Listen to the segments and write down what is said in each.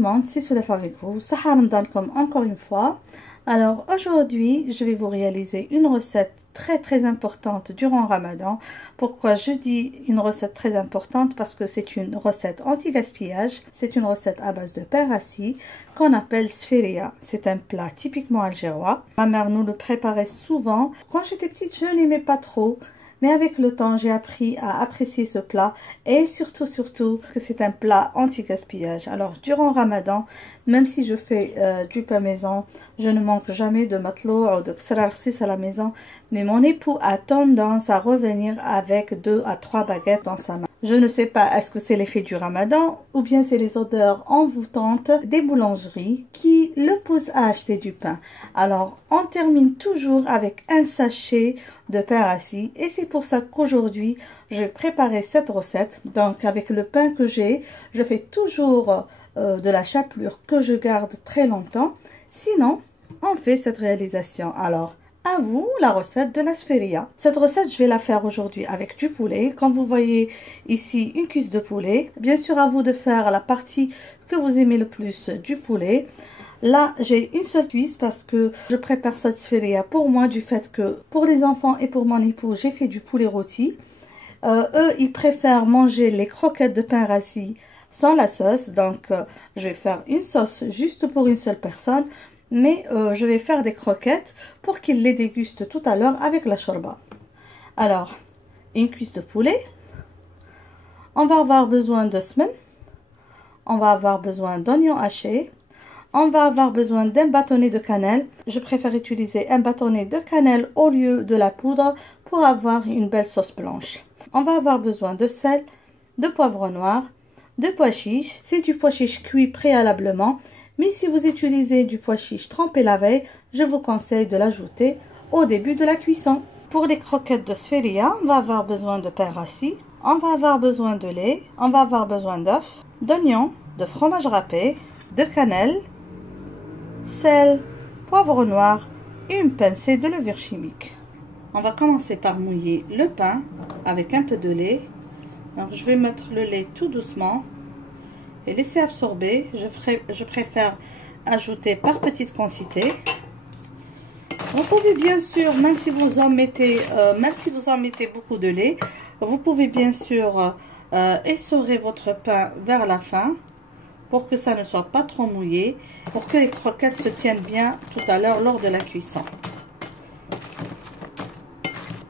le monde, c'est Soulef avec vous. Sahar Ramadan encore une fois. Alors aujourd'hui, je vais vous réaliser une recette très importante durant Ramadan. Pourquoi je dis une recette très importante? Parce que c'est une recette anti-gaspillage. C'est une recette à base de pain rassis qu'on appelle sféria. C'est un plat typiquement algérois. Ma mère nous le préparait souvent. Quand j'étais petite, je n'aimais pas trop. Mais avec le temps, j'ai appris à apprécier ce plat et surtout que c'est un plat anti-gaspillage. Alors, durant Ramadan, même si je fais du pain maison, je ne manque jamais de matelot ou de ksrarsis à la maison. Mais mon époux a tendance à revenir avec 2 à 3 baguettes dans sa main. Je ne sais pas, est-ce que c'est l'effet du Ramadan ou bien c'est les odeurs envoûtantes des boulangeries qui le poussent à acheter du pain. Alors, on termine toujours avec un sachet de pain rassis et c'est pour ça qu'aujourd'hui, je vais préparer cette recette. Donc, avec le pain que j'ai, je fais toujours de la chapelure que je garde très longtemps. Sinon, on fait cette réalisation. Alors, à vous la recette de la sféria. Cette recette, je vais la faire aujourd'hui avec du poulet. Comme vous voyez ici, une cuisse de poulet. Bien sûr, à vous de faire la partie que vous aimez le plus du poulet. Là, j'ai une seule cuisse parce que je prépare cette sféria pour moi du fait que pour les enfants et pour mon époux, j'ai fait du poulet rôti. Eux, ils préfèrent manger les croquettes de pain rassis sans la sauce. Donc, je vais faire une sauce juste pour une seule personne. Mais je vais faire des croquettes pour qu'ils les dégustent tout à l'heure avec la shorba. Alors, une cuisse de poulet. On va avoir besoin de semen. On va avoir besoin d'oignons hachés. On va avoir besoin d'un bâtonnet de cannelle. Je préfère utiliser un bâtonnet de cannelle au lieu de la poudre pour avoir une belle sauce blanche. On va avoir besoin de sel, de poivre noir, de pois chiches. C'est du pois chiche cuit préalablement. Mais si vous utilisez du pois chiche trempé la veille, je vous conseille de l'ajouter au début de la cuisson. Pour les croquettes de sféria, on va avoir besoin de pain rassis, on va avoir besoin de lait, on va avoir besoin d'œufs, d'oignons, de fromage râpé, de cannelle, sel, poivre noir et une pincée de levure chimique. On va commencer par mouiller le pain avec un peu de lait. Donc je vais mettre le lait tout doucement et laisser absorber. Je préfère ajouter par petite quantité. Vous pouvez bien sûr, même si vous en mettez beaucoup de lait, vous pouvez bien sûr essorer votre pain vers la fin pour que ça ne soit pas trop mouillé, pour que les croquettes se tiennent bien tout à l'heure lors de la cuisson.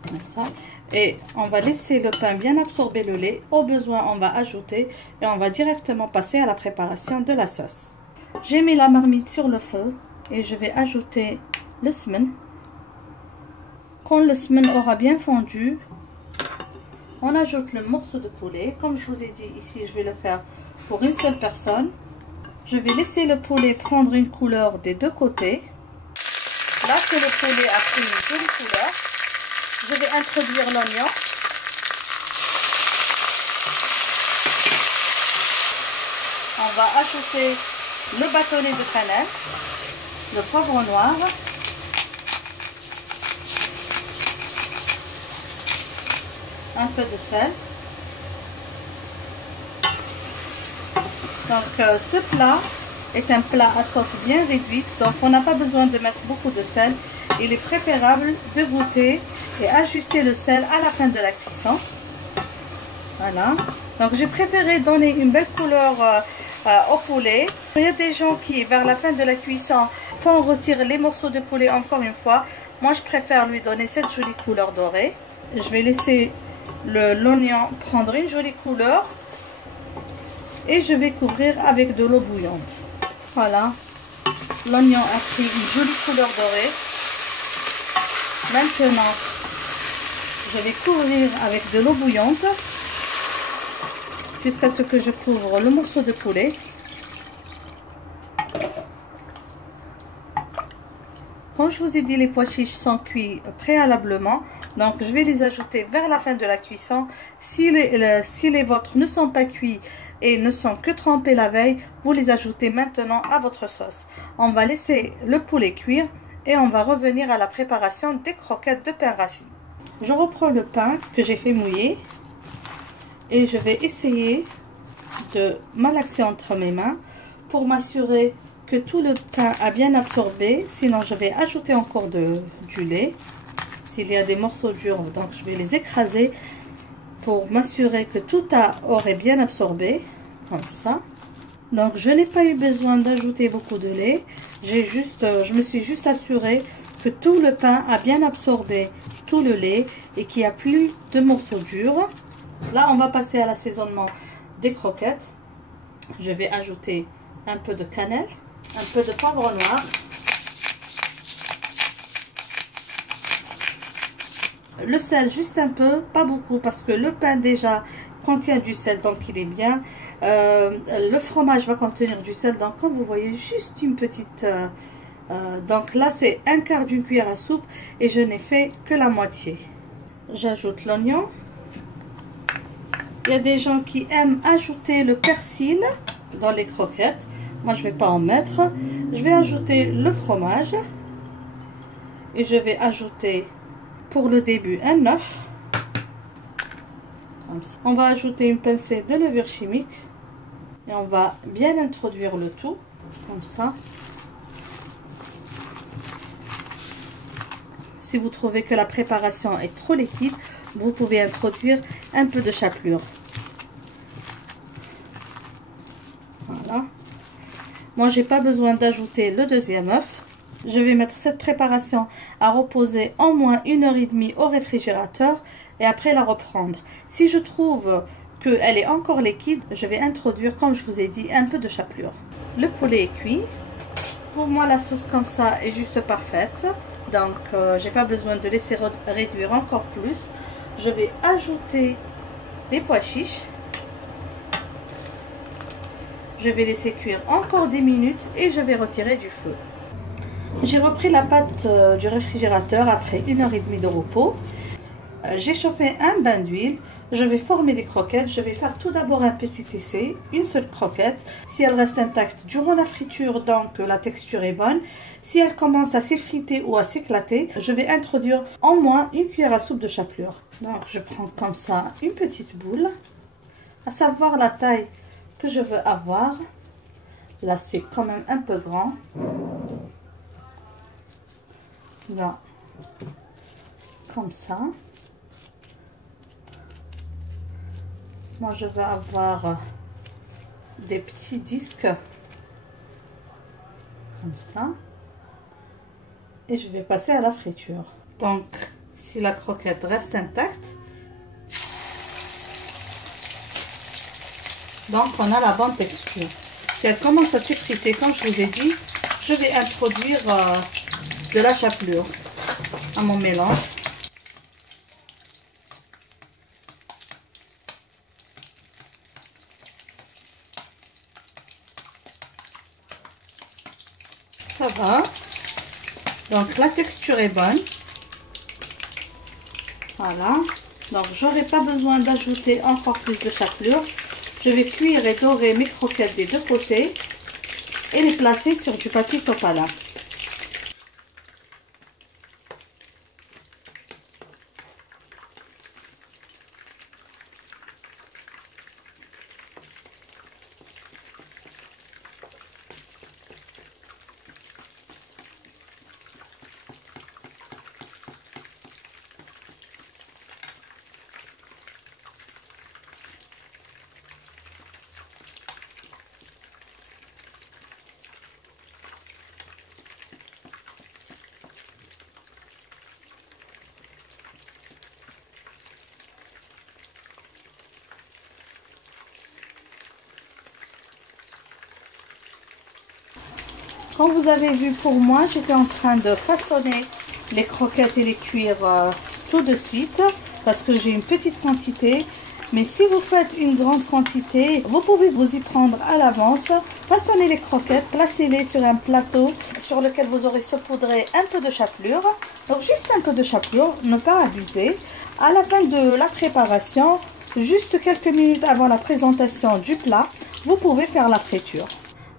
Comme ça. Et on va laisser le pain bien absorber le lait. Au besoin, on va ajouter et on va directement passer à la préparation de la sauce. J'ai mis la marmite sur le feu et je vais ajouter le semen. Quand le semen aura bien fondu, on ajoute le morceau de poulet. Comme je vous ai dit ici, je vais le faire pour une seule personne. Je vais laisser le poulet prendre une couleur des deux côtés. Là que le poulet a pris une jolie couleur, je vais introduire l'oignon. On va ajouter le bâtonnet de cannelle, le poivre noir, un peu de sel. Donc ce plat est un plat à sauce bien réduite, donc on n'a pas besoin de mettre beaucoup de sel. Il est préférable de goûter et ajuster le sel à la fin de la cuisson. Voilà. Donc j'ai préféré donner une belle couleur au poulet. Il y a des gens qui, vers la fin de la cuisson, font retirer les morceaux de poulet encore une fois. Moi, je préfère lui donner cette jolie couleur dorée. Je vais laisser l'oignon prendre une jolie couleur. Et je vais couvrir avec de l'eau bouillante. Voilà. L'oignon a pris une jolie couleur dorée. Maintenant, je vais couvrir avec de l'eau bouillante jusqu'à ce que je couvre le morceau de poulet. Comme je vous ai dit, les pois chiches sont cuits préalablement. Donc, je vais les ajouter vers la fin de la cuisson. Si les vôtres ne sont pas cuits et ne sont que trempés la veille, vous les ajoutez maintenant à votre sauce. On va laisser le poulet cuire. Et on va revenir à la préparation des croquettes de pain rassis. Je reprends le pain que j'ai fait mouiller et je vais essayer de malaxer entre mes mains pour m'assurer que tout le pain a bien absorbé. Sinon, je vais ajouter encore du lait. S'il y a des morceaux durs, donc je vais les écraser pour m'assurer que tout aurait bien absorbé, comme ça. Donc, je n'ai pas eu besoin d'ajouter beaucoup de lait. Je me suis juste assurée que tout le pain a bien absorbé tout le lait et qu'il n'y a plus de morceaux durs. Là, on va passer à l'assaisonnement des croquettes. Je vais ajouter un peu de cannelle, un peu de poivre noir, le sel juste un peu, pas beaucoup, parce que le pain déjà contient du sel, donc il est bien. Le fromage va contenir du sel, donc comme vous voyez, juste une petite... donc là, c'est un quart d'une cuillère à soupe et je n'ai fait que la moitié. J'ajoute l'oignon. Il y a des gens qui aiment ajouter le persil dans les croquettes. Moi, je ne vais pas en mettre. Je vais ajouter le fromage. Et je vais ajouter, pour le début, un œuf. On va ajouter une pincée de levure chimique. Et on va bien introduire le tout, comme ça. Si vous trouvez que la préparation est trop liquide, vous pouvez introduire un peu de chapelure. Voilà. Moi, j'ai pas besoin d'ajouter le deuxième œuf. Je vais mettre cette préparation à reposer au moins 1h30 au réfrigérateur et après la reprendre. Si je trouve qu'elle est encore liquide, je vais introduire, comme je vous ai dit, un peu de chapelure. Le poulet est cuit. Pour moi, la sauce comme ça est juste parfaite. Donc, j'ai pas besoin de laisser réduire encore plus. Je vais ajouter les pois chiches. Je vais laisser cuire encore 10 minutes et je vais retirer du feu. J'ai repris la pâte du réfrigérateur après 1h30 de repos. J'ai chauffé un bain d'huile. Je vais former des croquettes. Je vais faire tout d'abord un petit essai, une seule croquette. Si elle reste intacte durant la friture, donc la texture est bonne. Si elle commence à s'effriter ou à s'éclater, je vais introduire au moins une cuillère à soupe de chapelure. Donc je prends comme ça une petite boule, à savoir la taille que je veux avoir. Là c'est quand même un peu grand. Là, comme ça. Moi, je vais avoir des petits disques comme ça. Et je vais passer à la friture. Donc, si la croquette reste intacte, donc on a la bonne texture. Si elle commence à s'effriter, comme je vous ai dit, je vais introduire de la chapelure à mon mélange. Ça va. Donc la texture est bonne. Voilà. Donc j'aurai pas besoin d'ajouter encore plus de chapelure. Je vais cuire et dorer mes croquettes des deux côtés et les placer sur du papier sopalin. Comme vous avez vu pour moi, j'étais en train de façonner les croquettes et les cuire tout de suite parce que j'ai une petite quantité. Mais si vous faites une grande quantité, vous pouvez vous y prendre à l'avance. Façonnez les croquettes, placez-les sur un plateau sur lequel vous aurez saupoudré un peu de chapelure. Donc juste un peu de chapelure, ne pas abuser. À la fin de la préparation, juste quelques minutes avant la présentation du plat, vous pouvez faire la friture.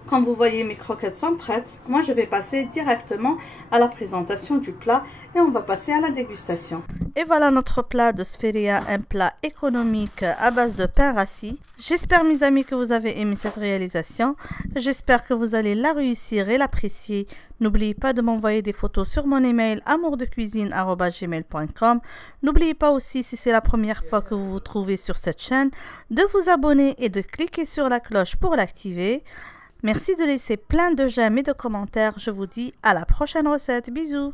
Comme vous voyez, mes croquettes sont prêtes. Moi, je vais passer directement à la présentation du plat et on va passer à la dégustation. Et voilà notre plat de sferia, un plat économique à base de pain rassis. J'espère mes amis que vous avez aimé cette réalisation. J'espère que vous allez la réussir et l'apprécier. N'oubliez pas de m'envoyer des photos sur mon email amourdecuisine@gmail.com. N'oubliez pas aussi, si c'est la première fois que vous vous trouvez sur cette chaîne, de vous abonner et de cliquer sur la cloche pour l'activer. Merci de laisser plein de j'aime et de commentaires. Je vous dis à la prochaine recette. Bisous.